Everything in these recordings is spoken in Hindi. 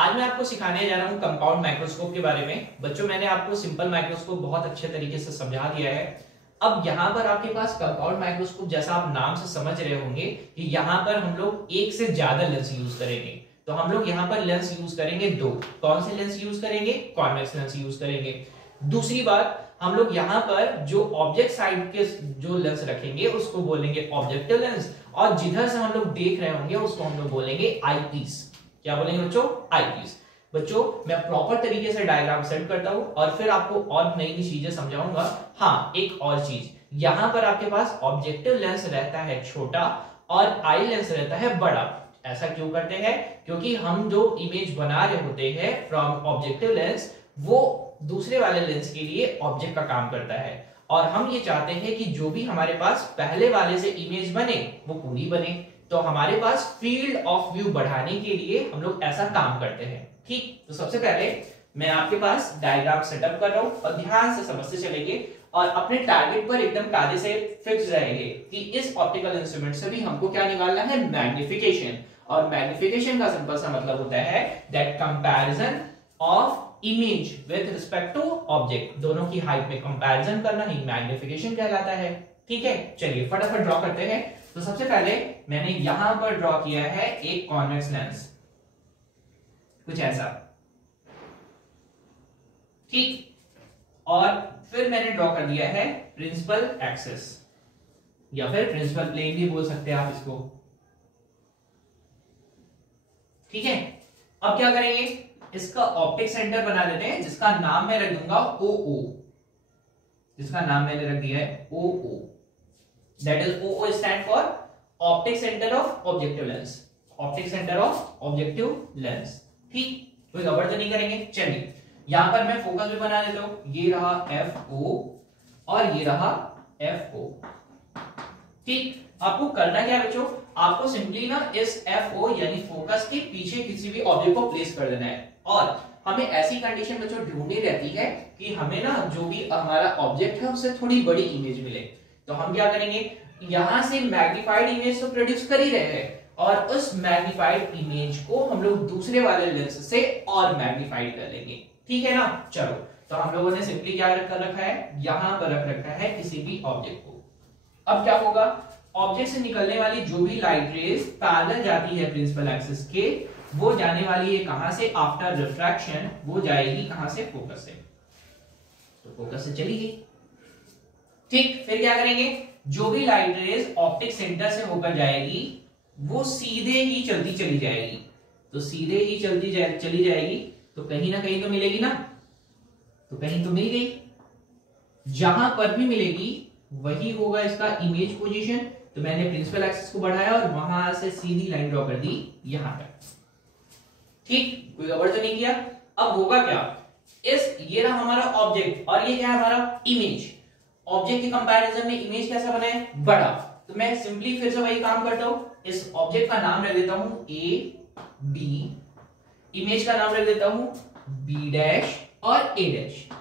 आज मैं आपको सिखाने जा रहा हूं कंपाउंड माइक्रोस्कोप के बारे में। बच्चों मैंने आपको सिंपल माइक्रोस्कोप बहुत अच्छे तरीके से समझा दिया है। अब यहाँ पर आपके पास कंपाउंड माइक्रोस्कोप जैसा आप नाम से समझ रहे होंगे कि यहाँ पर हम लोग एक से ज्यादा लेंस यूज करेंगे। तो हम लोग यहाँ पर लेंस यूज करेंगे दो। कौन से लेंस यूज करेंगे? कॉन्वेक्स लेंस यूज करेंगे। दूसरी बात, हम लोग यहाँ पर जो ऑब्जेक्ट साइड के जो लेंस रखेंगे उसको बोलेंगे ऑब्जेक्टिव लेंस, और जिधर से हम लोग देख रहे होंगे उसको हम लोग बोलेंगे आईपीस। क्या बोलेंगे बच्चों? आईपीस। बच्चों मैं प्रॉपर तरीके से डायग्राम सेट करता हूं और फिर आपको और नई नई चीजें समझाऊंगा। हाँ, एक और चीज, यहां पर आपके पास ऑब्जेक्टिव लेंस रहता है छोटा और आई लेंस रहता है बड़ा। ऐसा क्यों करते हैं? क्योंकि हम जो इमेज बना रहे होते हैं फ्रॉम ऑब्जेक्टिव लेंस, वो दूसरे वाले लेंस के लिए ऑब्जेक्ट का काम करता है, और हम ये चाहते हैं कि जो भी हमारे पास पहले वाले से इमेज बने वो पूरी बने। तो हमारे पास फील्ड ऑफ व्यू बढ़ाने के लिए हम लोग ऐसा काम करते हैं। ठीक, तो सबसे पहले मैं आपके पास डायग्राम सेटअप कर रहा हूं और ध्यान से समझते चलेंगे और अपने टारगेट पर एकदम कायदे से फिक्स रहेंगे कि इस ऑप्टिकल इंस्ट्रूमेंट से भी हमको क्या निकालना है? मैग्निफिकेशन। और मैग्निफिकेशन का सिंपल सा मतलब होता है that comparison of image with respect to object. दोनों की हाइट में कंपैरिजन करना ही मैग्निफिकेशन कहलाता है। ठीक है, चलिए फटाफट ड्रॉ करते हैं। तो सबसे पहले मैंने यहां पर ड्रॉ किया है एक कॉन्वेक्स लेंस, कुछ ऐसा। ठीक, और फिर मैंने ड्रॉ कर दिया है प्रिंसिपल एक्सिस, या फिर प्रिंसिपल प्लेन भी बोल सकते हैं आप इसको। ठीक है, अब क्या करेंगे? इसका ऑप्टिक सेंटर बना लेते हैं, जिसका नाम मैं रख दूंगा OO। जिसका नाम मैंने रख दिया है OO। That is OO stand for optic centre of objective lens. Optic centre of objective lens. ठीक, कोई गड़बड़ तो नहीं करेंगे। चलिए यहां पर मैं फोकस भी बना देता हूं। ये रहा FO और ये रहा FO। ठीक, आपको करना क्या है बच्चों? आपको सिंपली ना इस FO यानी फोकस के पीछे किसी भी ऑब्जेक्ट को प्लेस कर देना है, और हमें ऐसी कंडीशन बच्चों ढूंढनी रहती है कि हमें ना जो भी हमारा ऑब्जेक्ट है उससे थोड़ी बड़ी इमेज मिले। तो हम क्या करेंगे? यहां से मैग्नीफाइड इमेज तो प्रोड्यूस कर ही रहे हैं, और उस मैग्नीफाइड इमेज को हम लोग दूसरे वाले लेंस से और मैग्नीफाइड कर लेंगे। ठीक है ना? चलो, तो हम लोगों ने सिंपली क्या कर रखा है? यहां पर रख रखा है किसी भी ऑब्जेक्ट को। अब क्या होगा? ऑब्जेक्ट से निकलने वाली जो भी लाइट रेज पैरेलल जाती है प्रिंसिपल एक्सिस के, वो जाने वाली है कहां से? आफ्टर रिफ्रैक्शन वो जाएगी कहां से? फोकस से। तो फोकस से चली गई। ठीक, फिर क्या करेंगे? जो भी लाइट रेज ऑप्टिक सेंटर से होकर जाएगी वो सीधे ही चलती चली जाएगी। तो सीधे ही चली जाएगी, तो कहीं ना कहीं तो मिलेगी ना? तो कहीं तो मिल गई। जहां पर भी मिलेगी वही होगा इसका इमेज पोजीशन। तो मैंने प्रिंसिपल एक्सिस को बढ़ाया और वहां से सीधी लाइन ड्रॉ कर दी यहां तक। ठीक, कोई गड़बड़ तो नहीं किया। अब होगा क्या? ये रहा हमारा ऑब्जेक्ट और ये क्या है? हमारा इमेज। ऑब्जेक्ट के कंपैरिजन में इमेज कैसा बना है? बड़ा। तो मैं सिंपली फिर से वही काम करता हूं, इस ऑब्जेक्ट का नाम रख देता हूं AB, इमेज का नाम रख देता हूं B' और A'।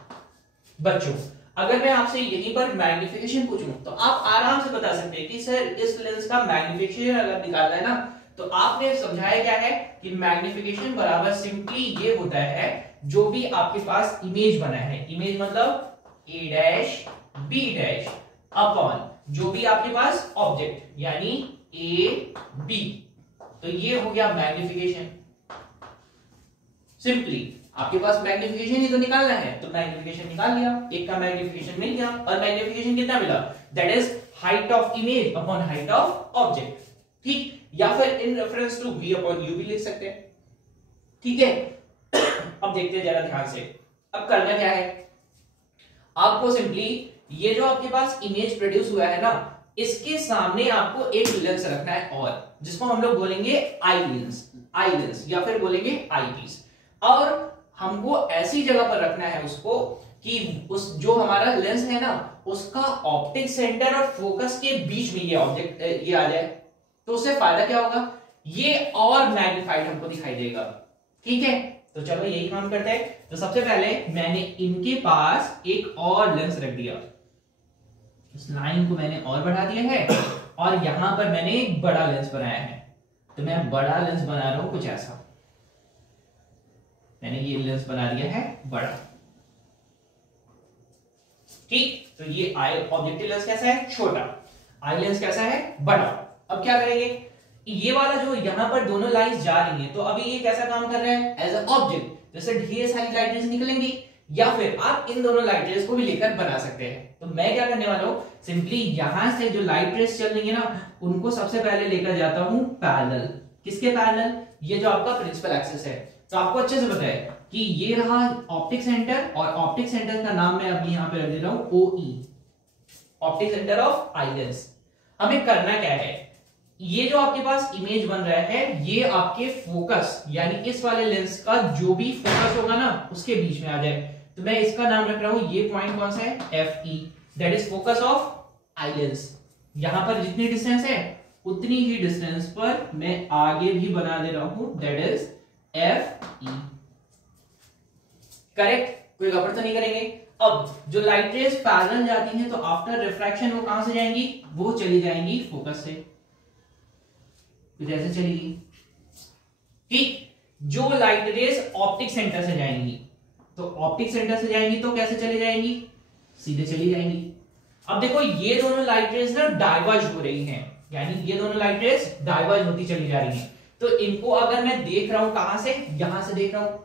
बच्चों अगर मैं आपसे यहीं पर मैग्निफिकेशन पूछूं तो आप आराम से बता सकते हैं कि सर इस लेंस का मैग्निफिकेशन अगर निकालना है ना, तो आपने समझाया क्या है कि मैग्निफिकेशन बराबर सिंपली ये होता है जो भी आपके पास इमेज बना है, इमेज मतलब A' B' अपॉन जो भी आपके पास ऑब्जेक्ट यानी AB। तो ये हो गया मैग्निफिकेशन। सिंपली आपके पास मैग्निफिकेशन ही तो निकालना है, तो मैग्निफिकेशन निकाल लिया। एक का मैग्निफिकेशन मिल गया, और मैग्निफिकेशन कितना मिला? That is height of image upon height of object. ठीक, या फिर in reference to V upon U भी लिख सकते हैं। ठीक है, अब देखते हैं जरा ध्यान से। अब करना क्या है? आपको सिंपली ये जो आपके पास इमेज प्रोड्यूस हुआ है ना, इसके सामने आपको एक लेंस रखना है, और जिसको हम लोग बोलेंगे आई लेंस या फिर बोलेंगे आईपीस। और हमको ऐसी जगह पर रखना है उसको कि उस जो हमारा लेंस है ना, उसका ऑप्टिक सेंटर और फोकस के बीच में ये ऑब्जेक्ट ये आ जाए। तो उससे फायदा क्या होगा? ये और मैग्नीफाइड हमको दिखाई देगा। ठीक है, तो चलो यही काम करते हैं। तो सबसे पहले मैंने इनके पास एक और लेंस रख दिया, इस लाइन को मैंने और बढ़ा दिया है, और यहां पर मैंने एक बड़ा लेंस बनाया है। तो मैं बड़ा लेंस बना रहा हूं कुछ ऐसा। मैंने ये लेंस बना दिया है बड़ा। ठीक, तो ये आई ऑब्जेक्टिव लेंस कैसा है, छोटा, आई लेंस कैसा है, बड़ा। अब क्या करेंगे, ये वाला जो यहां पर दोनों लाइंस जा रही हैं, तो अभी ये कैसा काम कर रहा है, एज अ ऑब्जेक्ट, जैसे ढेर सारी लाइट रेज निकलेंगी, या फिर आप इन दोनों लाइट रेज को भी लेकर बना सकते हैं। तो मैं क्या करने वाला हूं, सिंपली यहां से जो लाइट रेज चल रही है ना, उनको सबसे पहले लेकर जाता हूं पैरेलल। किसके पैरेलल, ये जो आपका प्रिंसिपल एक्सिस है। तो आपको अच्छे से पता है कि ये रहा ऑप्टिक सेंटर, और ऑप्टिक सेंटर का नाम मैं अभी यहां पे रख दे रहा हूं OE, optic centre of eye lens. हमें करना क्या है, ये जो आपके पास इमेज बन रहा है, ये आपके फोकस यानी इस वाले लेंस का जो भी फोकस होगा ना, उसके बीच में आ जाए। तो मैं इसका नाम रख रहा हूं, ये पॉइंट कौन सा है, FE, that is focus of eye lens. यहां पर जितनी डिस्टेंस है उतनी ही डिस्टेंस पर मैं आगे भी बना दे रहा हूं, दैट इज FE। करेक्ट, कोई गड़बड़ तो नहीं करेंगे। अब जो लाइट रेज पैरेलल जाती हैं, तो आफ्टर रिफ्रैक्शन वो कहां से जाएंगी, वो चली जाएंगी फोकस से, कुछ ऐसे चलेगी। ठीक, जो लाइट रेज ऑप्टिक सेंटर से जाएंगी, तो ऑप्टिक सेंटर से जाएंगी तो कैसे चली जाएंगी, सीधे चली जाएंगी। अब देखो ये दोनों लाइट रेज ना डाइवर्ज हो रही हैं, यानी ये दोनों लाइट रेज डाइवर्ज होती चली जा रही हैं। तो इनको अगर मैं देख रहा हूं कहां से, यहां से देख रहा हूं,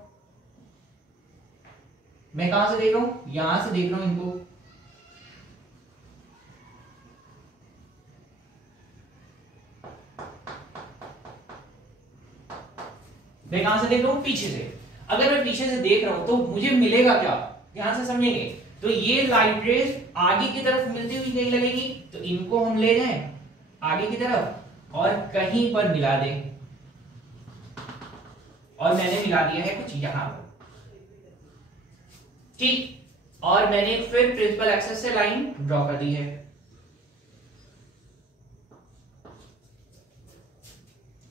मैं कहां से देख रहा हूं, यहां से देख रहा हूं इनको। मैं कहां से देख रहा हूं, पीछे से। अगर मैं पीछे से देख रहा हूं तो मुझे मिलेगा क्या, ध्यान से समझेंगे। तो ये लाइट रेज आगे की तरफ मिलती हुई नहीं लगेगी, तो इनको हम ले जाएं आगे की तरफ और कहीं पर मिला दें, और मैंने मिला दिया है कुछ यहां पर। ठीक, और मैंने फिर प्रिंसिपल एक्सिस से लाइन ड्रॉ कर दी है।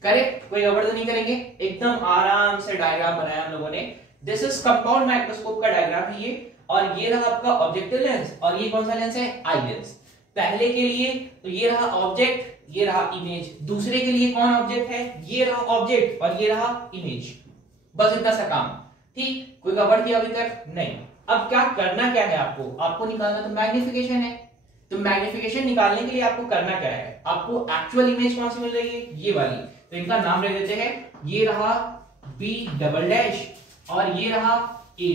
करेक्ट, कोई गड़बड़ तो नहीं करेंगे, एकदम आराम से डायग्राम बनाया हम लोगों ने। दिस इज कंपाउंड माइक्रोस्कोप का डायग्राम है ये, और ये रहा आपका ऑब्जेक्टिव लेंस, और ये कौन सा लेंस है, आई लेंस। पहले के लिए तो ये रहा ऑब्जेक्ट, ये रहा इमेज। दूसरे के लिए कौन ऑब्जेक्ट है, ये रहा ऑब्जेक्ट और ये रहा इमेज। बस इतना सा काम। ठीक, कोई गड़बड़ थी अभी तक नहीं। अब क्या करना क्या है, आपको निकालना तो मैग्निफिकेशन है। तो मैग्निफिकेशन निकालने के लिए आपको करना क्या है, आपको एक्चुअल इमेज कौन सी मिल रही है, ये वाली। तो इनका नाम रख देते हैं, ये रहा B" और ये रहा A".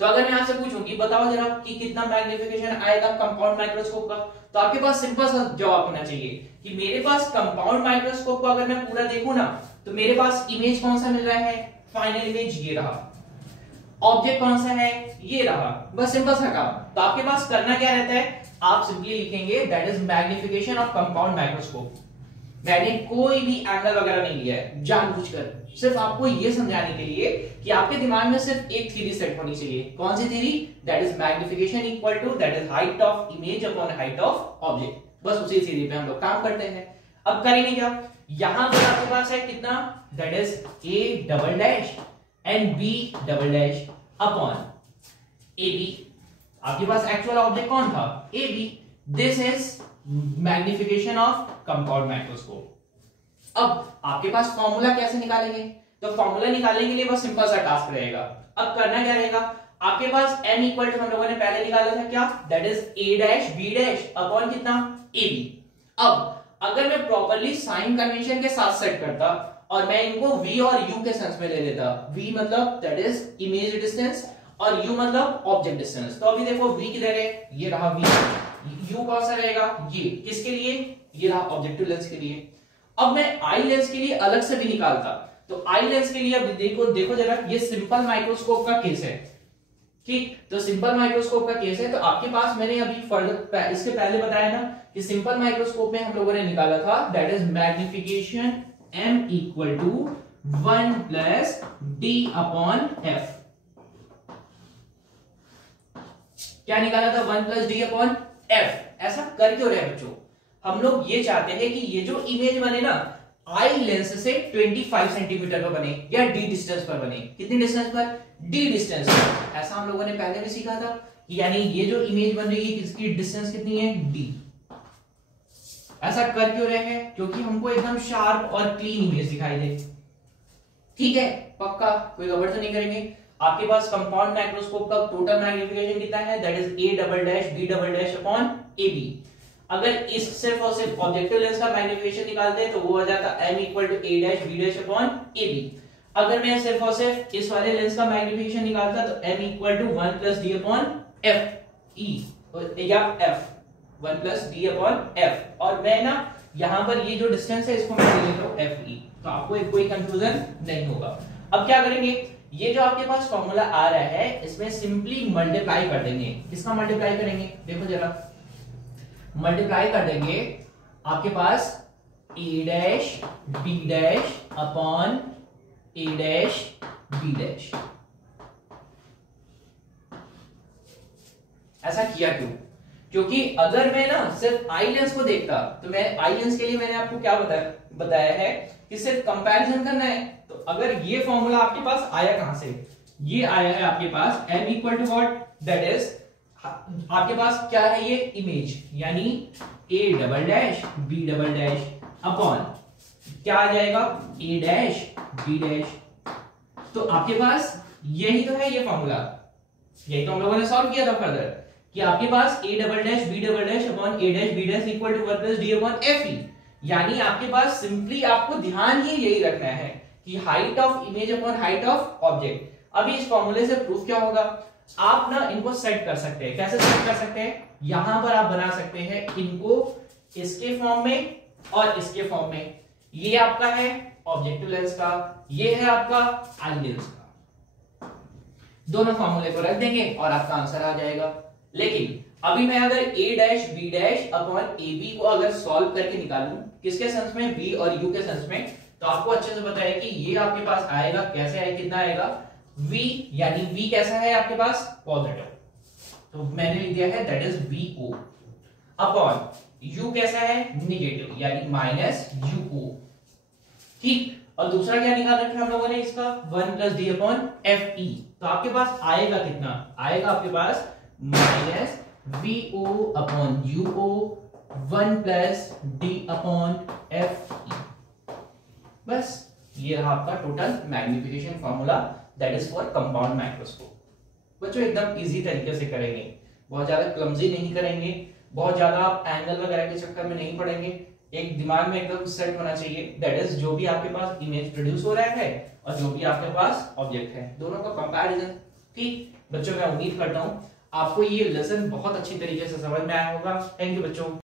तो अगर मैं आपसे पूछूं कि बताओ जरा कि कितना मैग्निफिकेशन आएगा कंपाउंड माइक्रोस्कोप का, तो आपके पास सिंपल सा जवाब होना चाहिए कि मेरे पास कंपाउंड माइक्रोस्कोप को अगर मैं पूरा देखूं ना, तो मेरे पास इमेज कौन सा मिल रहा है, फाइनल इमेज ये रहा। ऑब्जेक्ट कौन सा है, ये रहा। बस सिंपल सा काम। तो आपके पास करना क्या रहता है, आप सिंपली लिखेंगे that is magnification of compound microscope. मैंने कोई भी एंगल वगैरह नहीं लिया है जानबूझकर, सिर्फ आपको यह समझाने के लिए कि आपके दिमाग में सिर्फ एक थ्योरी सेट होनी चाहिए। कौन सी theory, that is magnification equal to that is height of image upon height of object. बस उसी थ्योरी पे हम लोग काम करते हैं। अब करेंगे क्या, यहां पर आपके पास है कितना, that is A" and B" upon AB। आपके पास एक्चुअल ऑब्जेक्ट कौन था, AB। This is magnification of compound microscope. अब आपके पास फॉर्मूला कैसे निकालेंगे, तो फॉर्मूला निकालने के लिए बस सिंपल सा टास्क रहेगा। अब करना क्या रहेगा, आपके पास n इक्वल टू हम लोगों ने पहले निकाला था क्या, that is A' B' upon कितना, AB। अब अगर मैं प्रॉपर्ली साइन कन्वेंशन के साथ सेट करता और मैं इनको V और U के सेंस में ले लेता, V मतलब दैट इज इमेज डिस्टेंस और U मतलब ऑब्जेक्ट डिस्टेंस। तो अभी देखो V किधर है, ये रहा V, U कौन सा रहेगा, ये किसके लिए, ये रहा ऑब्जेक्टिव लेंस के लिए। अब मैं आई लेंस के लिए अलग से भी निकालता, तो आई लेंस के लिए अब देखो जरा, ये सिंपल माइक्रोस्कोप का केस है। ठीक, तो सिंपल माइक्रोस्कोप का केस है, तो आपके पास मैंने अभी फर्दर इसके पहले बताया ना कि सिंपल माइक्रोस्कोप में हम लोगों ने निकाला था that is magnification M equal to 1 + D/F। क्या निकाला था, 1 + D/F। ऐसा कर क्यों रहे बच्चों, हम लोग ये चाहते हैं कि ये जो इमेज बने ना, आई लेंस से 25 सेंटीमीटर पर बने या D डिस्टेंस पर बने। कितनी डिस्टेंस पर, D डिस्टेंस पर। ऐसा हम लोगों ने पहले भी सीखा था, यानी ये जो इमेज बन रही है इसकी डिस्टेंस कितनी है, D। ऐसा कर क्यों रहे हैं, क्योंकि हमको एकदम शार्प और क्लीन इमेज दिखाई दे। ठीक है, पक्का, कोई गड़बड़ तो नहीं करेंगे। आपके पास कंपाउंड माइक्रोस्कोप का टोटल मैग्नीफिकेशन कितना है, that is a double dash b double dash upon ab। अगर इस सिर्फ और सिर्फ ऑब्जेक्टिव लेंस का मैग्नीफिकेशन निकालते हैं तो वो हो जाता m equal to a dash b dash upon ab। अगर मैं सिर्फ और सिर्फ इस वाले लेंस का मैग्नीफिकेशन निकालता तो m equal to 1 plus d upon f e या f 1 plus d upon f। और मैं ना यहां पर ये जो डिस्टेंस है इसको मैं ले लेता हूं f e, तो आपको कोई कंफ्यूजन नहीं होगा। अब क्या करेंगे, ये जो आपके पास फॉर्मूला आ रहा है इसमें सिंपली मल्टीप्लाई कर देंगे। किसका मल्टीप्लाई करेंगे, देखो जरा, मल्टीप्लाई कर देंगे आपके पास a dash b dash upon a dash b dash. ऐसा किया क्यों, क्योंकि अगर मैं ना सिर्फ आई लेंस को देखता तो मैं आई लेंस के लिए मैंने आपको क्या बताया है कि सिर्फ कंपैरिजन करना है। तो अगर ये फॉर्मूला आपके पास आया कहां से, ये आया है आपके पास m equal to what, that is आपके पास क्या है, ये इमेज, यानी a double dash b double dash upon क्या आ जाएगा a डैश b डैश। तो आपके पास यही तो है ये फॉर्मूला, यही तो हम लोगों ने सॉल्व किया था फर्दर कि आपके पास a double dash b double dash upon a dash b dash equal to 1 plus d upon f e। यानी आपके पास सिंपली आपको ध्यान ही यही रखना है कि height of image upon height of object. अभी इस फॉर्मूले से प्रूफ क्या होगा, आप ना इनको सेट कर सकते हैं। कैसे सेट कर सकते हैं, यहां पर आप बना सकते हैं इनको इसके फॉर्म में और इसके फॉर्म में। ये आपका है ऑब्जेक्टिव लेंस का, ये है आपका आई लेंस का, दोनों फॉर्मूले को रख देंगे और आपका आंसर आ जाएगा। लेकिन अभी मैं अगर a dash b dash upon ab को अगर सॉल्व करके निकालूं किसके सेंस में, b और u के सेंस में, तो आपको अच्छे से पता है कि ये आपके पास आएगा, कैसे आएगा, कितना आएगा, v, यानी v कैसा है आपके पास पॉजिटिव, तो मैंने लिख दिया है that is vo upon u कैसा है नेगेटिव, यानी माइनस uo। ठीक, और दूसरा क्या निकाल रखा है हम लोगों ने इसका 1 plus D upon F E. तो आपके पास आएगा कितना, आएगा आपके पास minus vo upon uo 1 plus D upon F E. बस ये रहा आपका total magnification formula, that is for compound microscope. बच्चों एकदम इजी तरीके से करेंगे, बहुत ज्यादा क्लमजी नहीं करेंगे, बहुत ज्यादा आप एंगल वगैरह के चक्कर में नहीं पड़ेंगे। एक दिमाग में एकदम सेट होना चाहिए, दैट इज जो भी आपके पास इमेज प्रोड्यूस हो रहा है और जो भी आपके पास ऑब्जेक्ट है, दोनों का कंपैरिजन। ठीक बच्चों, मैं उम्मीद करता हूं आपको ये लेसन बहुत अच्छी तरीके से समझ में आया होगा। थैंक यू बच्चों।